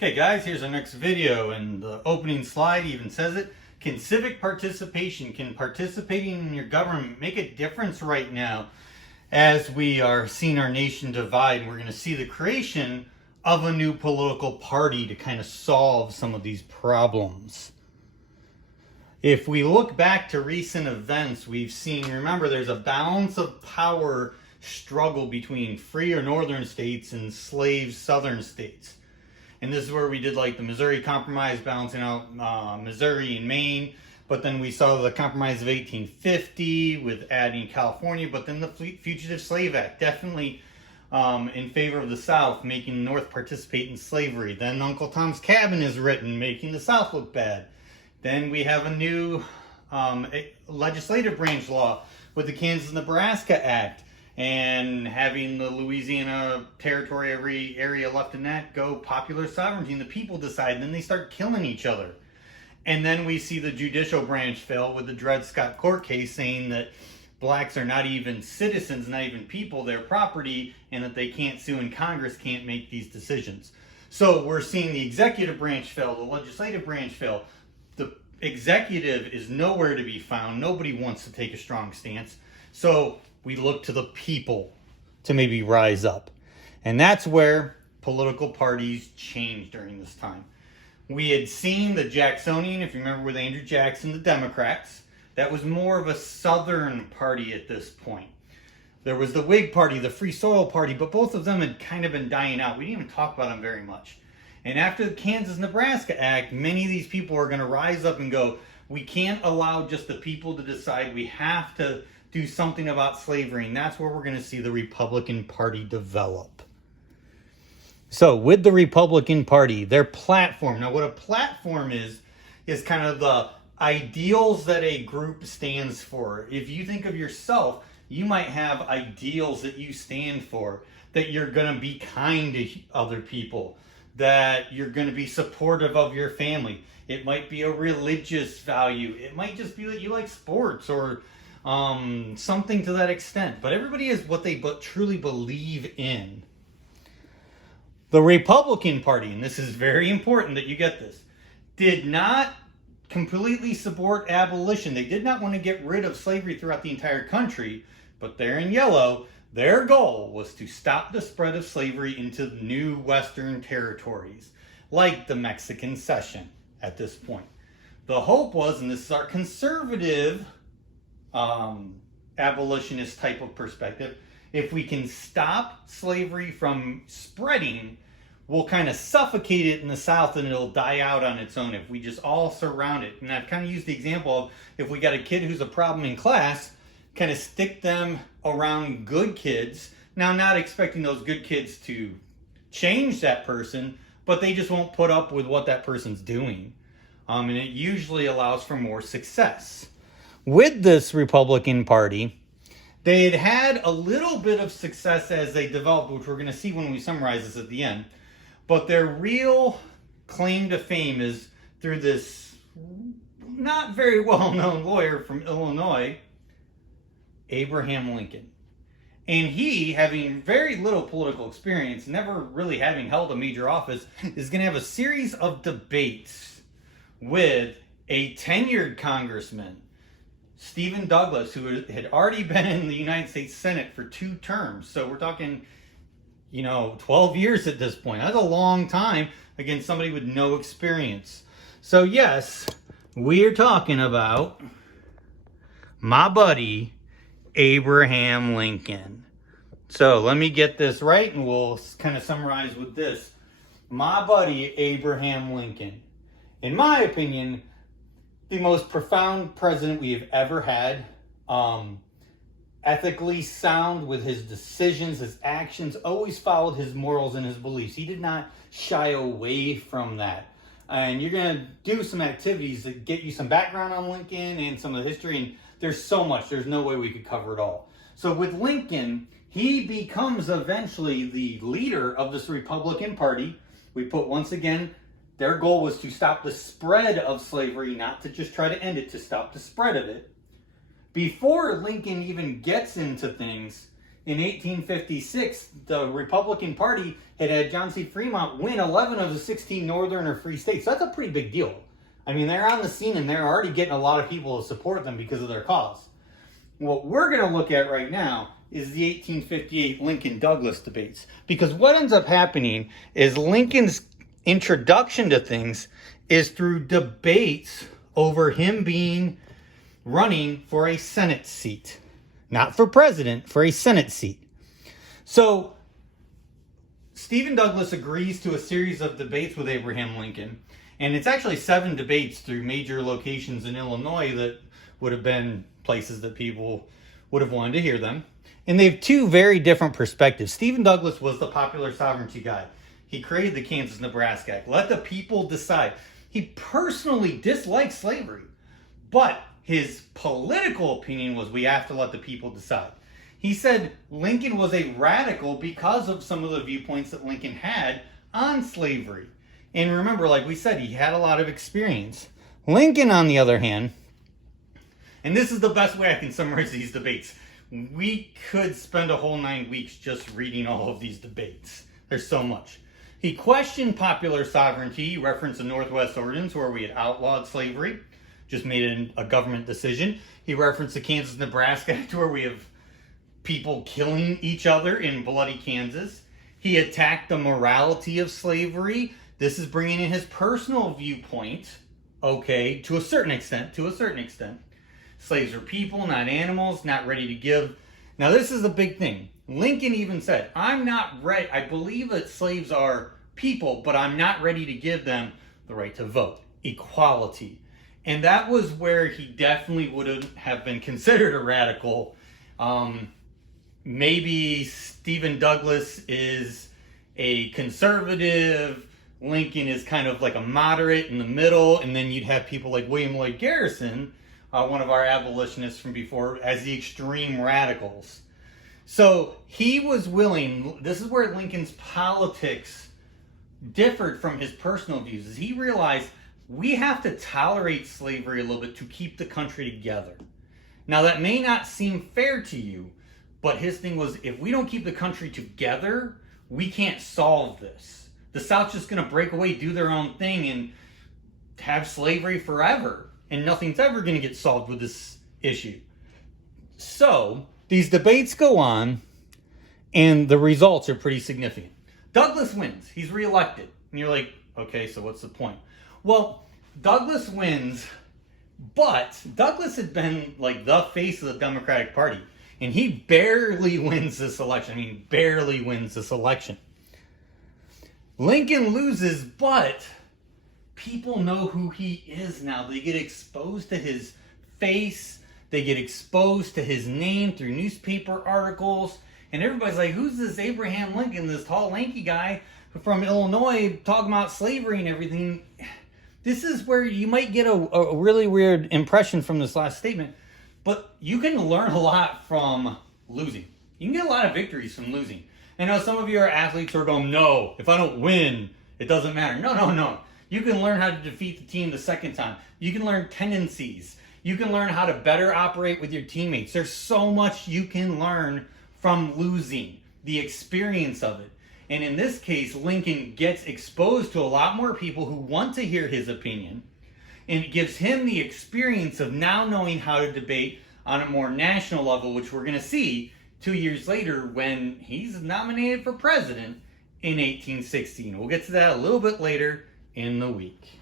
Okay guys, here's our next video, and the opening slide even says it. Can civic participation, can participating in your government make a difference right now as we are seeing our nation divide? We're going to see the creation of a new political party to kind of solve some of these problems. If we look back to recent events, we've seen, remember, there's a balance of power struggle between free or northern states and slave southern states. And this is where we did like the Missouri Compromise, balancing out Missouri and Maine. But then we saw the Compromise of 1850 with adding California. But then the Fugitive Slave Act, definitely in favor of the South, making the North participate in slavery. Then Uncle Tom's Cabin is written, making the South look bad. Then we have a new legislative branch law with the Kansas-Nebraska Act, and having the Louisiana Territory, every area left in that, go popular sovereignty, and the people decide, and then they start killing each other. And then we see the judicial branch fail with the Dred Scott court case saying that blacks are not even citizens, not even people, they're property, and that they can't sue and Congress can't make these decisions. So we're seeing the executive branch fail, the legislative branch fail. The executive is nowhere to be found. Nobody wants to take a strong stance. So we look to the people to maybe rise up. And that's where political parties changed during this time. We had seen the Jacksonian, if you remember, with Andrew Jackson, the Democrats. That was more of a Southern party at this point. There was the Whig Party, the Free Soil Party, but both of them had kind of been dying out. We didn't even talk about them very much. And after the Kansas-Nebraska Act, many of these people are going to rise up and go, we can't allow just the people to decide. We have to do something about slavery. And that's where we're going to see the Republican Party develop. So with the Republican Party, their platform. Now what a platform is kind of the ideals that a group stands for. If you think of yourself, you might have ideals that you stand for, that you're going to be kind to other people, that you're going to be supportive of your family. It might be a religious value. It might just be that you like sports or something to that extent. But everybody is what they truly believe in. The Republican Party, and this is very important that you get this, did not completely support abolition. They did not want to get rid of slavery throughout the entire country. But there in yellow, their goal was to stop the spread of slavery into new Western territories, like the Mexican Cession at this point. The hope was, and this is our conservative abolitionist type of perspective, if we can stop slavery from spreading, we'll kind of suffocate it in the South and it'll die out on its own if we just all surround it. And I've kind of used the example of if we got a kid who's a problem in class, kind of stick them around good kids. Now, not expecting those good kids to change that person, but they just won't put up with what that person's doing. And it usually allows for more success. With this Republican Party, they had had a little bit of success as they developed, which we're going to see when we summarize this at the end. But their real claim to fame is through this not very well-known lawyer from Illinois, Abraham Lincoln. And he, having very little political experience, never really having held a major office, is going to have a series of debates with a tenured congressman, Stephen Douglas, who had already been in the United States Senate for 2 terms. So we're talking, 12 years at this point. That's a long time against somebody with no experience. So yes, we are talking about my buddy, Abraham Lincoln. So let me get this right and we'll kind of summarize with this. My buddy, Abraham Lincoln. In my opinion, the most profound president we have ever had. Ethically sound with his decisions, his actions, always followed his morals and his beliefs. He did not shy away from that. And you're going to do some activities that get you some background on Lincoln and some of the history. And there's so much. There's no way we could cover it all. So with Lincoln, he becomes eventually the leader of this Republican Party. We put, once again, their goal was to stop the spread of slavery, not to just try to end it, to stop the spread of it. Before Lincoln even gets into things, in 1856, the Republican Party had John C. Fremont win 11 of the 16 northern or free states. So that's a pretty big deal. I mean, they're on the scene and they're already getting a lot of people to support them because of their cause. What we're going to look at right now is the 1858 Lincoln-Douglas debates. Because what ends up happening is Lincoln's introduction to things is through debates over him running for a Senate seat. Not for president, for a Senate seat. So, Stephen Douglas agrees to a series of debates with Abraham Lincoln. And it's actually 7 debates through major locations in Illinois that would have been places that people would have wanted to hear them. And they have 2 very different perspectives. Stephen Douglas was the popular sovereignty guy. He created the Kansas-Nebraska Act. Let the people decide. He personally disliked slavery, but his political opinion was we have to let the people decide. He said Lincoln was a radical because of some of the viewpoints that Lincoln had on slavery. And remember, like we said, he had a lot of experience. Lincoln, on the other hand, and this is the best way I can summarize these debates. We could spend a whole 9 weeks just reading all of these debates. There's so much. He questioned popular sovereignty. He referenced the Northwest Ordinance where we had outlawed slavery, just made a government decision. He referenced the Kansas-Nebraska Act where we have people killing each other in bloody Kansas. He attacked the morality of slavery. This is bringing in his personal viewpoint, okay, to a certain extent. Slaves are people, not animals, not ready to give. Now, this is a big thing. Lincoln even said, I'm not ready. I believe that slaves are people, but I'm not ready to give them the right to vote. Equality. And that was where he definitely would have been considered a radical. Maybe Stephen Douglas is a conservative. Lincoln is kind of like a moderate in the middle. And then you'd have people like William Lloyd Garrison, one of our abolitionists from before, as the extreme radicals. So he was willing, this is where Lincoln's politics differed from his personal views, is he realized we have to tolerate slavery a little bit to keep the country together. Now that may not seem fair to you, but his thing was, if we don't keep the country together, we can't solve this. The South's just going to break away, do their own thing, and have slavery forever. And nothing's ever going to get solved with this issue. So, these debates go on, and the results are pretty significant. Douglas wins. He's reelected. And you're like, okay, so what's the point? Well, Douglas wins, but Douglas had been like the face of the Democratic Party. And he barely wins this election. I mean, barely wins this election. Lincoln loses, but people know who he is now. They get exposed to his face. They get exposed to his name through newspaper articles. And everybody's like, who's this Abraham Lincoln, this tall, lanky guy from Illinois talking about slavery and everything? This is where you might get a really weird impression from this last statement. But you can learn a lot from losing. You can get a lot of victories from losing. I know some of you are athletes who are going, no, if I don't win, it doesn't matter. No. You can learn how to defeat the team the second time. You can learn tendencies. You can learn how to better operate with your teammates. There's so much you can learn from losing, the experience of it. And in this case, Lincoln gets exposed to a lot more people who want to hear his opinion. And it gives him the experience of now knowing how to debate on a more national level, which we're going to see 2 years later when he's nominated for president in 1816. We'll get to that a little bit later in the week.